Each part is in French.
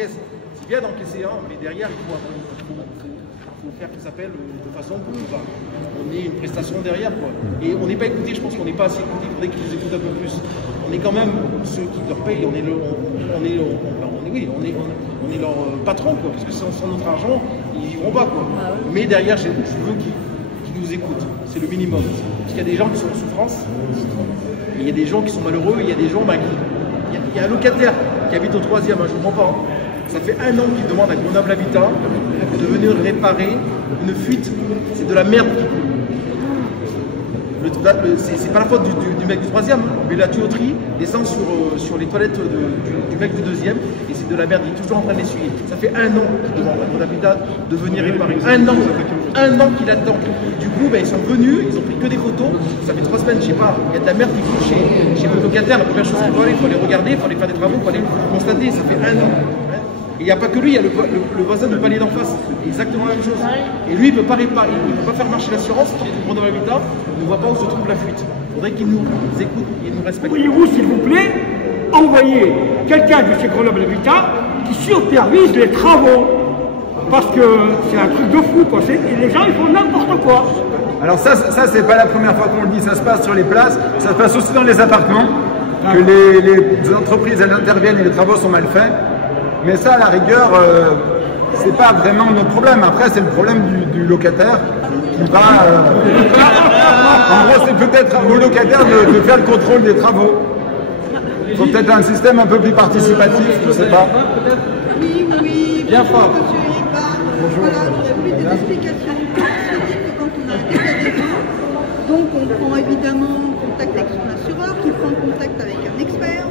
encaisse. C'est bien d'encaisser un, mais derrière, il faut faire ce qui s'appelle de façon qu'on ait une prestation derrière, quoi. Et on n'est pas écouté, je pense qu'on n'est pas assez écouté, il faudrait qu'ils nous écoutent un peu plus. On est quand même ceux qui leur payent, on est leur patron, quoi, parce que sans notre argent, ils n'y vivront pas, quoi. Mais derrière, je veux qu'ils nous écoutent, c'est le minimum. Parce qu'il y a des gens qui sont en souffrance, il y a des gens qui sont malheureux, il y a des gens il y a un locataire qui habite au 3e, je ne comprends pas. Ça fait 1 an qu'il demande à Grenoble Habitat de venir réparer une fuite. C'est de la merde qui coule. C'est pas la faute du mec du 3e, mais la tuyauterie descend sur les toilettes du mec du 2e et c'est de la merde. Il est toujours en train d'essuyer. Ça fait 1 an qu'il demande à Grenoble Habitat de venir réparer. 1 an qu'il attend. Du coup, ils sont venus, ils ont pris que des photos. Ça fait 3 semaines, je sais pas, il y a de la merde qui coule chez le locataire. La première chose qu'il faut aller, il faut aller regarder, il faut aller faire des travaux, il faut aller constater. Ça fait 1 an. Il n'y a pas que lui, il y a le voisin de palier d'en face, exactement la même chose. Et lui, il ne peut pas réparer, il ne peut pas faire marcher l'assurance, qui est du Grenoble Habitat, ne voit pas où se trouve la fuite. Il faudrait qu'il nous écoute et nous respecte. Pourriez-vous, s'il vous plaît, envoyer quelqu'un de chez Grenoble Habitat qui supervise les travaux? Parce que c'est un truc de fou, quoi. Et les gens, ils font n'importe quoi. Alors ça c'est pas la première fois qu'on le dit, ça se passe sur les places, ça se passe aussi dans les appartements, que les entreprises, elles interviennent et les travaux sont mal faits. Mais ça, à la rigueur, c'est pas vraiment notre problème. Après, c'est le problème du locataire qui va... en gros, c'est peut-être au locataire de faire le contrôle des travaux. Il faut peut-être un système un peu plus participatif, je sais pas. Oui, bien fort. Bonjour. Voilà, j'aurais voulu des explications. On se dit que quand on a un état des lieux, donc on prend évidemment contact avec son assureur, qui prend contact avec un expert,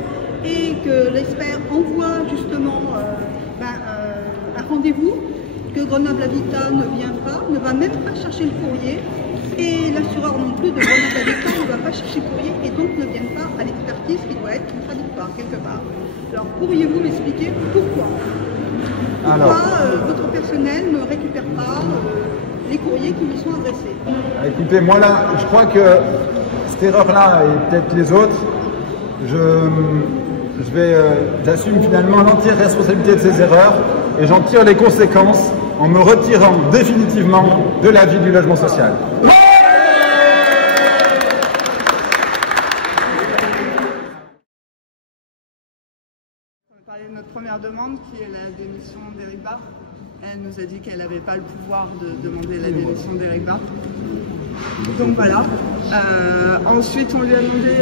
et que l'expert envoie justement un rendez-vous, que Grenoble Habitat ne vient pas, ne va même pas chercher le courrier, et l'assureur non plus de Grenoble Habitat ne va pas chercher le courrier, et donc ne viennent pas à l'expertise qui doit être contradictoire quelque part. Alors pourriez-vous m'expliquer pourquoi votre personnel ne récupère pas les courriers qui lui sont adressés? Écoutez, moi là, je crois que cette erreur-là, et peut-être les autres, j'assume finalement l'entière responsabilité de ces erreurs et j'en tire les conséquences en me retirant définitivement de la vie du logement social. On va parler de notre première demande qui est la démission d'Éric Barre. Elle nous a dit qu'elle n'avait pas le pouvoir de demander la démission d'Éric Barre. Donc voilà. Ensuite, on lui a demandé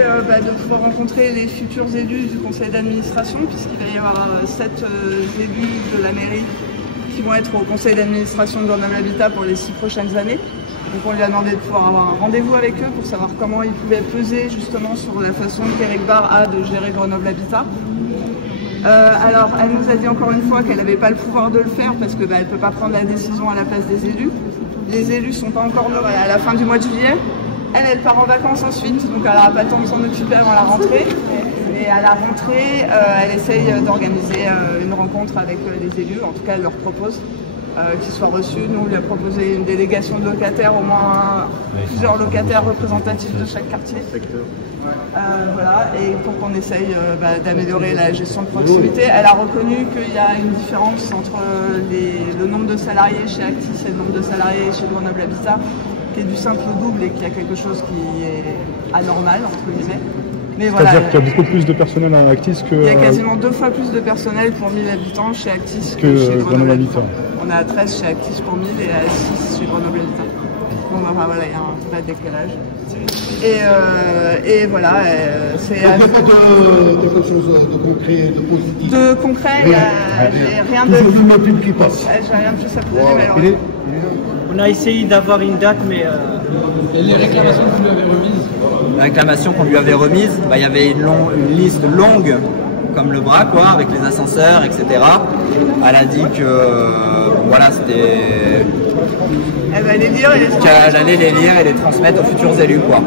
de pouvoir rencontrer les futurs élus du conseil d'administration, puisqu'il va y avoir 7 élus de la mairie qui vont être au conseil d'administration de Grenoble Habitat pour les 6 prochaines années. Donc on lui a demandé de pouvoir avoir un rendez-vous avec eux pour savoir comment ils pouvaient peser justement sur la façon qu'Éric Barre a de gérer Grenoble Habitat. Alors, elle nous a dit encore une fois qu'elle n'avait pas le pouvoir de le faire parce qu'elle ne peut pas prendre la décision à la place des élus. Les élus ne sont pas encore nommés à la fin du mois de juillet. Elle part en vacances ensuite, donc elle n'aura pas le temps de s'en occuper avant la rentrée. Et à la rentrée, elle essaye d'organiser une rencontre avec les élus, en tout cas elle leur propose qu'ils soient reçus. Nous, on lui a proposé une délégation de locataires, au moins plusieurs locataires représentatifs de chaque quartier. Voilà, et pour qu'on essaye d'améliorer la gestion de proximité. Elle a reconnu qu'il y a une différence entre le nombre de salariés chez Actis et le nombre de salariés chez Grenoble Habitat, qui est du simple au double et qu'il y a quelque chose qui est anormal, entre guillemets. C'est-à-dire qu'il y a beaucoup plus de personnel à Actis que... Il y a quasiment 2 fois plus de personnel pour 1000 habitants chez Actis que chez Grenoble Habitat. On a 13 chez Actis pour 1000 et à 6 chez Grenoble Habitat. Donc voilà, il y a un vrai décalage. Et voilà, c'est... Il n'y a pas de quelque chose de concret, de positif? De concret, il n'y a rien de... Qui passe. J'ai rien de plus à poser, malheureusement. On a essayé d'avoir une date, mais... Et les réclamations que vous lui avez remises? La réclamation qu'on lui avait remise, il y avait une liste longue comme le bras, quoi, avec les ascenseurs, etc. Elle a dit que voilà, c'était... Elle va les lire et les... qu'elle allait les lire et les transmettre aux futurs élus, quoi.